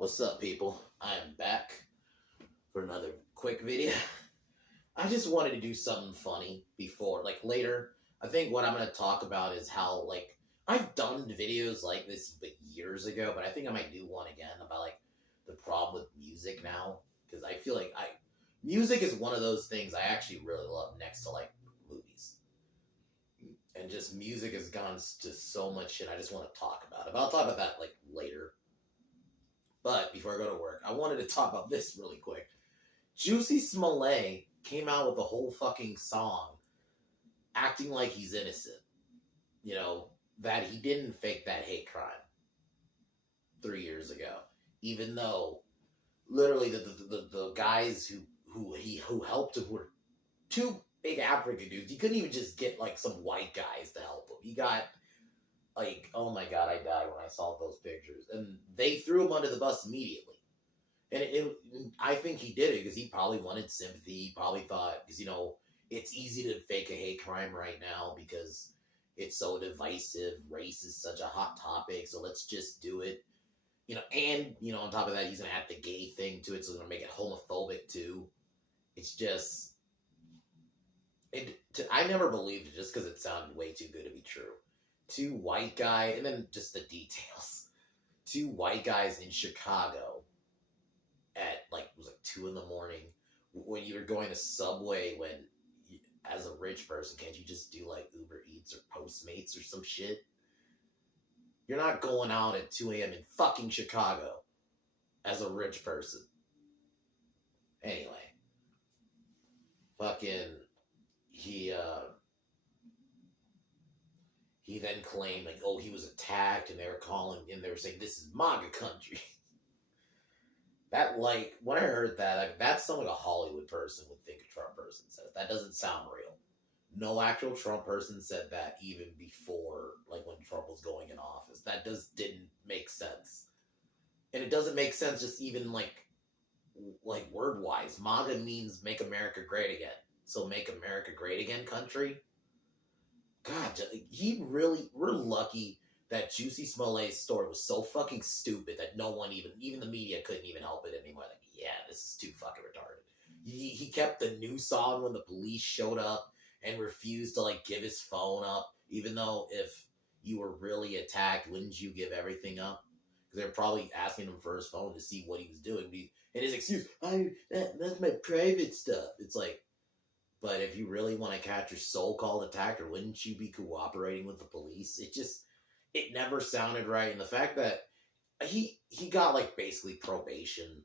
What's up, people? I am back for another quick video. I just wanted to do something funny before, later. I think what I'm going to talk about is how, I've done videos like this years ago, but I think I might do one again about, the problem with music now. Because I feel like music is one of those things I actually really love next to, movies. And just music has gone to so much shit I just want to talk about it. But I'll talk about that, later. But before I go to work, I wanted to talk about this really quick. Juicy Smollett came out with a whole fucking song acting like he's innocent. You know, that he didn't fake that hate crime 3 years ago. Even though, literally, the guys who helped him were two big African dudes. He couldn't even just get, some white guys to help him. He got... oh my god, I died when I saw those pictures. And they threw him under the bus immediately. And I think he did it because he probably wanted sympathy. He probably thought, because, it's easy to fake a hate crime right now because it's so divisive. Race is such a hot topic, so let's just do it. And, on top of that, he's going to add the gay thing to it, so it's going to make it homophobic, too. It's just... I never believed it just because it sounded way too good to be true. Two white guys, and then just the details. Two white guys in Chicago at, it was 2 in the morning when you were going to Subway as a rich person, can't you just do, Uber Eats or Postmates or some shit? You're not going out at 2 a.m. in fucking Chicago as a rich person. Anyway. Fucking, he then claimed, he was attacked, and they were saying, this is MAGA country. That, when I heard that, that's something a Hollywood person would think a Trump person said. That doesn't sound real. No actual Trump person said that even before, when Trump was going in office. That didn't make sense. And it doesn't make sense just even, word-wise. MAGA means make America great again. So make America great again country? God, we're lucky that Juicy Smollett's story was so fucking stupid that no one even the media couldn't even help it anymore. This is too fucking retarded. He kept the new song when the police showed up and refused to, give his phone up, even though if you were really attacked, wouldn't you give everything up? Because they're probably asking him for his phone to see what he was doing. And his excuse, that's my private stuff. It's but if you really want to catch your so-called attacker, wouldn't you be cooperating with the police? It never sounded right. And the fact that he got, basically probation.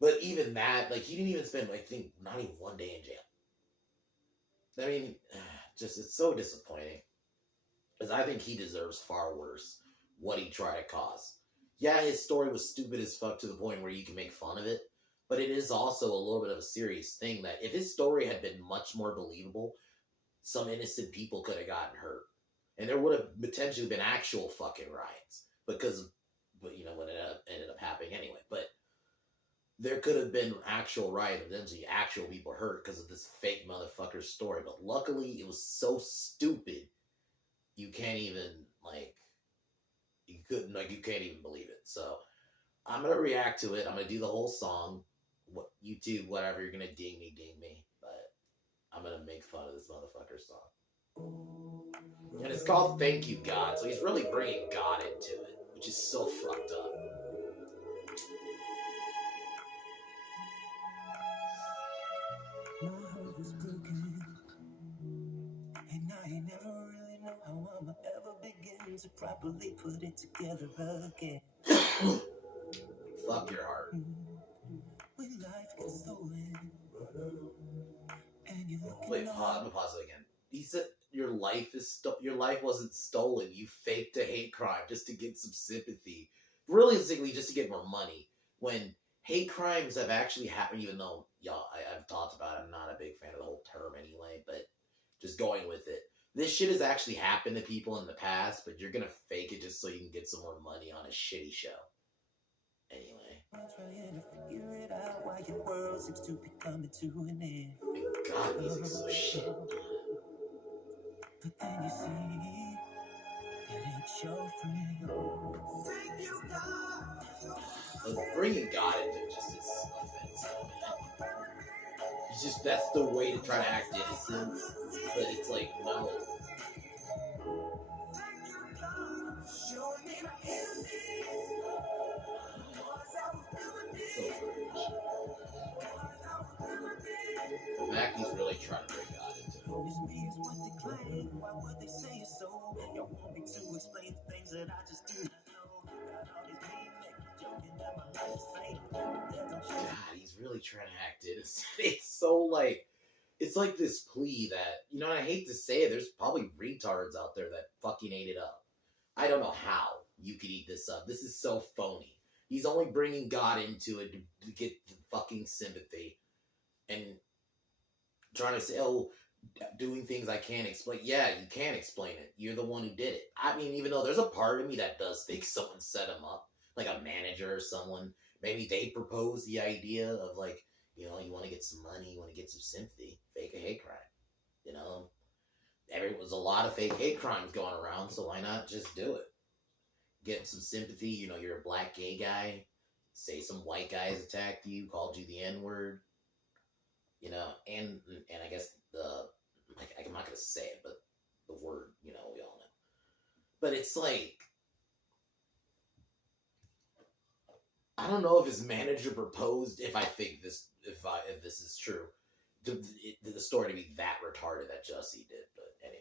But even that, he didn't even spend, I think, not even 1 day in jail. I mean, it's so disappointing. Because I think he deserves far worse what he tried to cause. Yeah, his story was stupid as fuck to the point where you can make fun of it. But it is also a little bit of a serious thing that if his story had been much more believable, some innocent people could have gotten hurt. And there would have potentially been actual fucking riots. But what ended up happening anyway. But there could have been actual riots, eventually actual people hurt because of this fake motherfucker's story. But luckily, it was so stupid, you can't even, you can't even believe it. So, I'm going to react to it. I'm going to do the whole song. YouTube, whatever, you're going to ding me. But I'm going to make fun of this motherfucker's song. And it's called Thank You, God. So he's really bringing God into it, which is so fucked up. My heart was broken, and I never really know how I'ma ever begin to properly put it together again. Fuck your heart. When life gets stolen, and you're looking Wait, I'm gonna pause it again. He said your life wasn't stolen. You faked a hate crime just to get some sympathy. Realistically, just to get more money. When hate crimes have actually happened, even though, I've talked about it, I'm not a big fan of the whole term anyway, but just going with it. This shit has actually happened to people in the past, but you're gonna fake it just so you can get some more money on a shitty show. Anyway. trying to figure it out while your world seems to be coming to an end. God, music's so shit. But then you see that it's your friend. Thank you, God. Bringing God into it just is offensive, man. It's just, that's the way to try to act innocent, but it's like, no. So cringe. The fact he's really trying to bring God into it. Why would they say it so? Y'all want me to explain the things that I just do not know. Got all these mean niggas joking that my life is fake. God, he's really trying to act innocent. It's so like, it's like this plea that, you know, and I hate to say it, there's probably retards out there that fucking ate it up. I don't know how you could eat this up. This is so phony. He's only bringing God into it to get the fucking sympathy and trying to say, oh, doing things I can't explain. Yeah, you can't explain it. You're the one who did it. I mean, even though there's a part of me that does think someone set him up, like a manager or someone. Maybe they proposed the idea of like, you know, you want to get some money, you want to get some sympathy, fake a hate crime. You know, there was a lot of fake hate crimes going around, so why not just do it? Get some sympathy. You know, you're a black gay guy. Say some white guys attacked you, called you the N-word. You know, and I guess I'm not gonna say it, but the word, you know, we all know. But it's like, I don't know if his manager proposed. If this is true, the story to be that retarded that Jussie did. But anyway.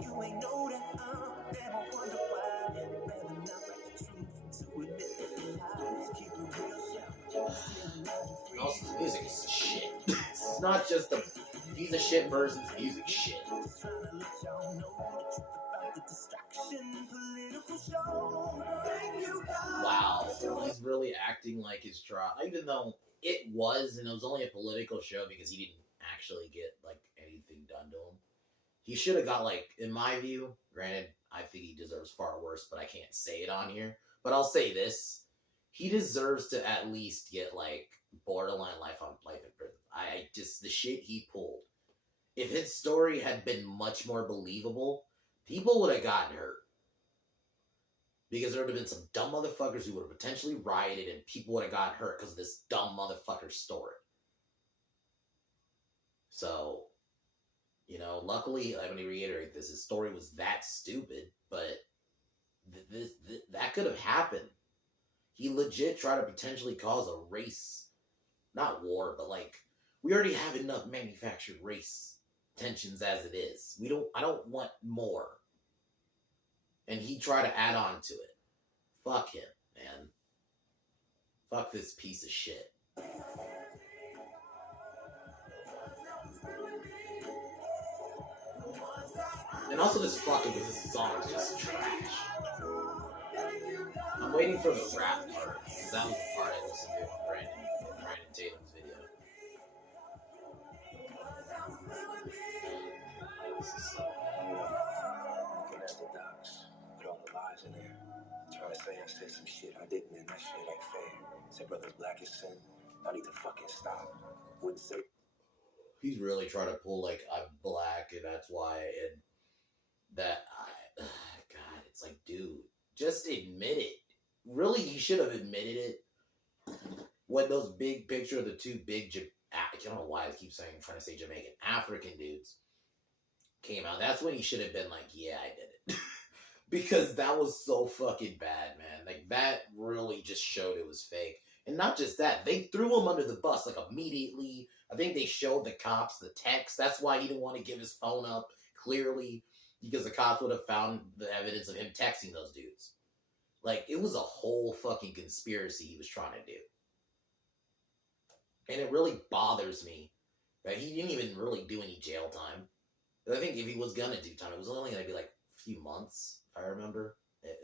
You ain't know that never wonder why. Rather not write the truth to admit that they lies. Keep it real, shout. And also, the music is shit. It's not just the piece of shit version's music shit. Wow, he's really acting like his trial, even though it was, and it was only a political show because he didn't actually get like anything done to him. He should have got, like, in my view, granted, I think he deserves far worse, but I can't say it on here. But I'll say this. He deserves to at least get, like, borderline life in prison. I just, the shit he pulled. If his story had been much more believable, people would have gotten hurt. Because there would have been some dumb motherfuckers who would have potentially rioted and people would have gotten hurt because of this dumb motherfucker's story. So, you know, luckily, let me reiterate this, his story was that stupid, but that could have happened. He legit tried to potentially cause a race, not war, but like, we already have enough manufactured race tensions as it is. I don't want more. And he tried to add on to it. Fuck him, man. Fuck this piece of shit. And also this fucking, because this song is just trash. I'm waiting for the rap part, because that was the part I listened to on Brandon Tatum's video. This is so bad. Looking at the docs, with all the lies in there. Trying to say I said some shit I didn't, and that shit ain't fair. Said brother's black is sin. I need to fucking stop. Wouldn't say. He's really trying to pull, like, I'm black, and that's why, and that, God, it's like, dude, just admit it. Really, he should have admitted it when those big picture of the two big, I don't know why I keep saying, I'm trying to say Jamaican, African dudes came out. That's when he should have been like, yeah, I did it. Because that was so fucking bad, man. Like, that really just showed it was fake. And not just that, they threw him under the bus, like, immediately. I think they showed the cops the text. That's why he didn't want to give his phone up, clearly, because the cops would have found the evidence of him texting those dudes. Like, it was a whole fucking conspiracy he was trying to do. And it really bothers me that he didn't even really do any jail time. I think if he was gonna do time, it was only gonna be like a few months, if I remember. It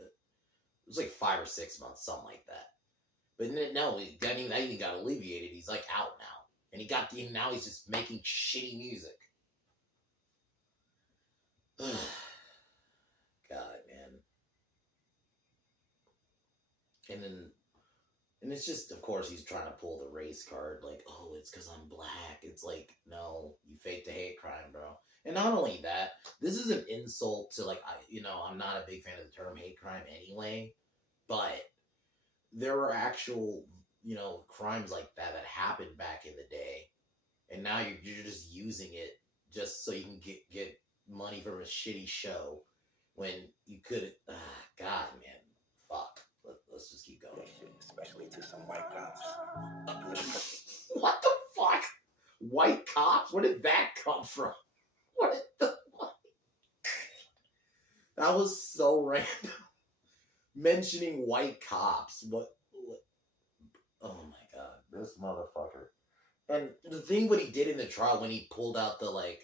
was like 5 or 6 months, something like that. But no, that even got alleviated. He's like out now, and now he's just making shitty music. God, man. And it's just, of course, he's trying to pull the race card, like, oh, it's because I'm black. It's like, no, you faked a hate crime, bro. And not only that, this is an insult to like I'm not a big fan of the term hate crime anyway, but there were actual crimes like that happened back in the day, and now you're just using it just so you can get money from a shitty show when you could. God, man, fuck. Let's just keep going. Especially to some white cops. What the fuck? White cops? Where did that come from? What the fuck? That was so random. Mentioning white cops. What? Oh my god, this motherfucker. And the thing what he did in the trial when he pulled out the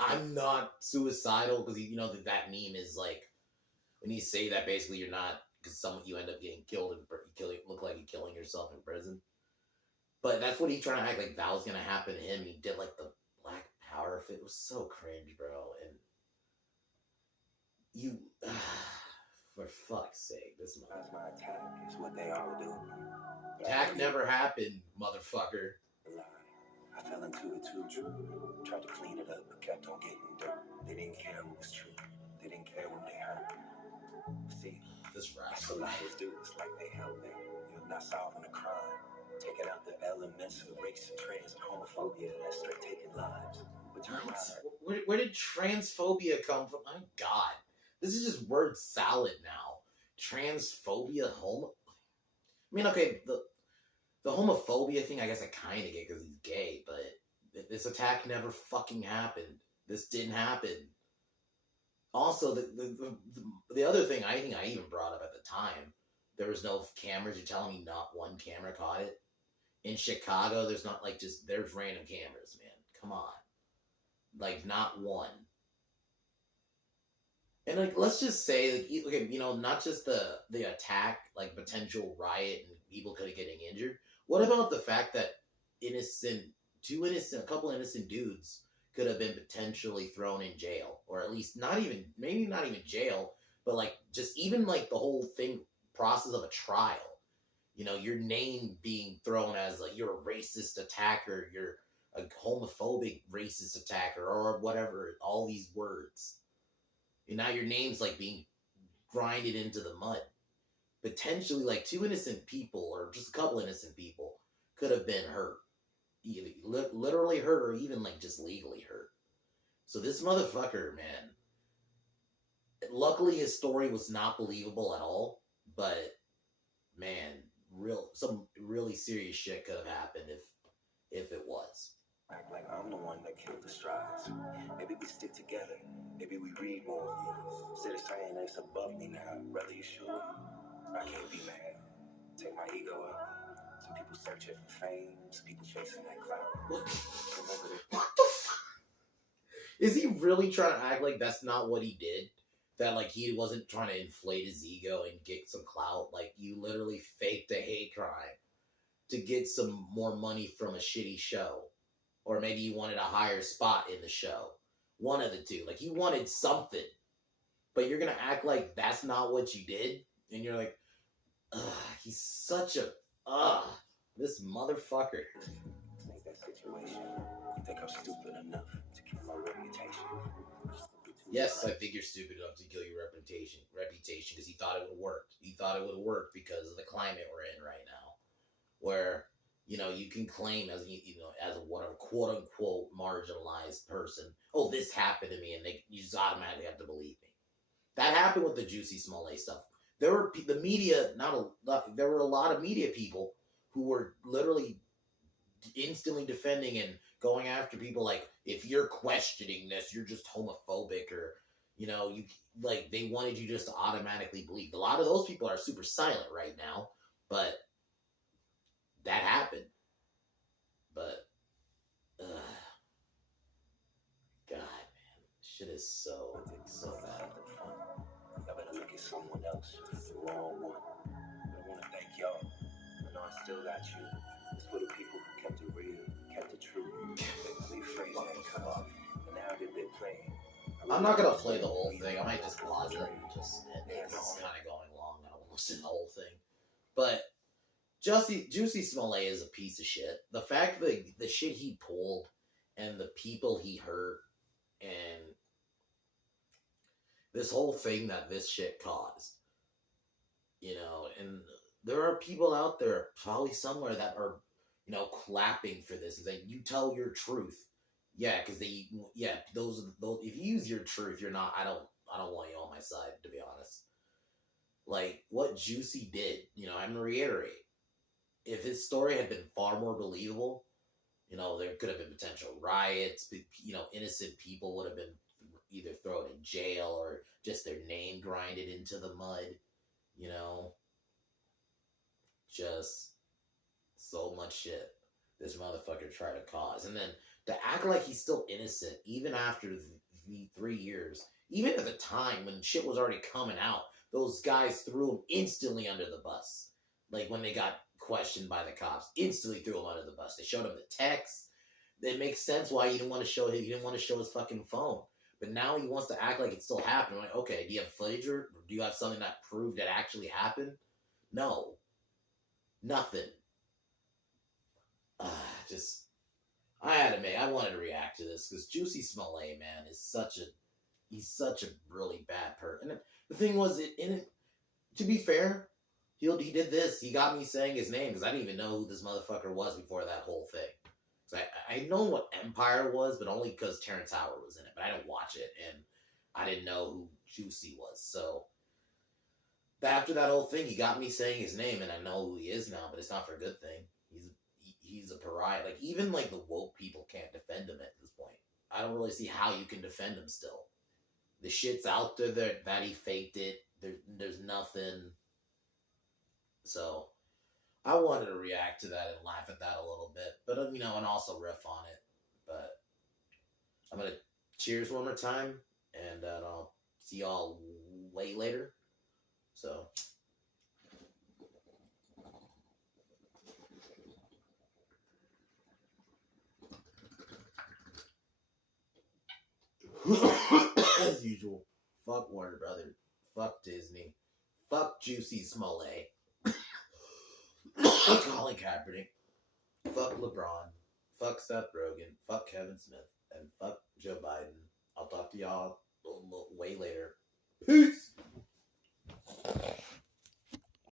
I'm not suicidal, because that meme is like when you say that basically you're not, because you end up getting killed and look like you're killing yourself in prison. But that's what he trying to act like that was gonna happen to him. He did like the Black Power fit. It was so cringe, bro. And you, for fuck's sake, this That's my attack. It's what they all do. attack never happened, motherfucker. I fell into it too true. Tried to clean it up, but kept on getting dirt. They didn't care what was true. They didn't care what they heard. See, this that's what liars do. It's like they help them. You're not solving a crime. Taking out the elements of race and trans and homophobia. That's straight taking lives. But turn around. Where did transphobia come from? My God. This is just word salad now. Transphobia, I mean, okay, the homophobia thing, I guess I kind of get because he's gay, but this attack never fucking happened. This didn't happen. Also, the other thing I think I even brought up at the time, there was no cameras. You're telling me not one camera caught it? In Chicago, there's not there's random cameras, man. Come on. Not one. And let's just say, okay, not just the attack, potential riot and people could have getting injured. What about the fact that a couple innocent dudes could have been potentially thrown in jail, or at least maybe not even jail, but just even the whole process of a trial. Your name being thrown as you're a racist attacker, you're a homophobic racist attacker, or whatever, all these words. And now your name's being grinded into the mud. Potentially two innocent people, or just a couple innocent people, could have been hurt. Either literally hurt, or even just legally hurt. So this motherfucker, man, luckily his story was not believable at all, but man, some really serious shit could have happened if it was. Act like I'm the one that killed the strides. Maybe we stick together. Maybe we read more. Instead of saying that it's above me now, rather you should. I can't be mad. Take my ego out. Some people searching for fame. Some people chasing that clout. What the fuck? Is he really trying to act like that's not what he did? That he wasn't trying to inflate his ego and get some clout? You literally faked a hate crime to get some more money from a shitty show. Or maybe you wanted a higher spot in the show. One of the two. You wanted something. But you're going to act like that's not what you did? And you're like, ugh, he's such a, this motherfucker. Make that situation. You think I'm stupid enough to kill my reputation? Yes, I think you're stupid enough to kill your reputation because he thought it would have worked. He thought it would have worked because of the climate we're in right now. Where, you can claim as a whatever quote unquote marginalized person, oh, this happened to me, and you just automatically have to believe me. That happened with the Juicy Smollett stuff. There were the media, there were a lot of media people who were literally instantly defending and going after people if you're questioning this, you're just homophobic, or they wanted you just to automatically believe. A lot of those people are super silent right now, but that happened. But God, man, shit is so bad. I better look at someone else, the wrong one. But I want to thank y'all. I know I still got you. It's for the people who kept it real, kept it true. They phrase that come, and now that they're playing. I'm not gonna play the whole thing. I might just pause it and just end it. It's kind of going long. I don't want to listen to the whole thing. But Juicy Smollett is a piece of shit. The fact that the shit he pulled and the people he hurt And this whole thing that this shit caused, and there are people out there, probably somewhere, that are, clapping for this. It's like, you tell your truth. Yeah, because those, if you use your truth, you're not, I don't want you on my side, to be honest. Like, what Juicy did, I'm gonna reiterate, if his story had been far more believable, there could have been potential riots, innocent people would have been either thrown in jail or just their name grinded into the mud, just so much shit this motherfucker tried to cause. And then to act like he's still innocent, even after the 3 years, even at the time when shit was already coming out, those guys threw him instantly under the bus. Like, when they got questioned by the cops, instantly threw him under the bus. They showed him the text. It makes sense why he didn't want to show his fucking phone. But now he wants to act like it still happened. I'm like, okay, do you have footage, or do you have something that proved it actually happened? No. Nothing. I wanted to react to this because Juicy Smollett, man, he's such a really bad person. And the thing was, to be fair, he did this. He got me saying his name because I didn't even know who this motherfucker was before that whole thing. So I know what Empire was, but only because Terrence Howard was in it. But I didn't watch it, and I didn't know who Juicy was. So after that whole thing, he got me saying his name, and I know who he is now. But it's not for a good thing. He's a pariah. Like, even like the woke people can't defend him at this point. I don't really see how you can defend him still. The shit's out there that he faked it. There's nothing. So I wanted to react to that and laugh at that a little bit, but and also riff on it. But I'm gonna cheers one more time, and I'll see y'all way later. So. As usual, fuck Warner Brothers, fuck Disney, fuck Juicy Smollett, Colin Kaepernick, fuck LeBron, fuck Seth Rogen, fuck Kevin Smith, and fuck Joe Biden. I'll talk to y'all way later. Peace!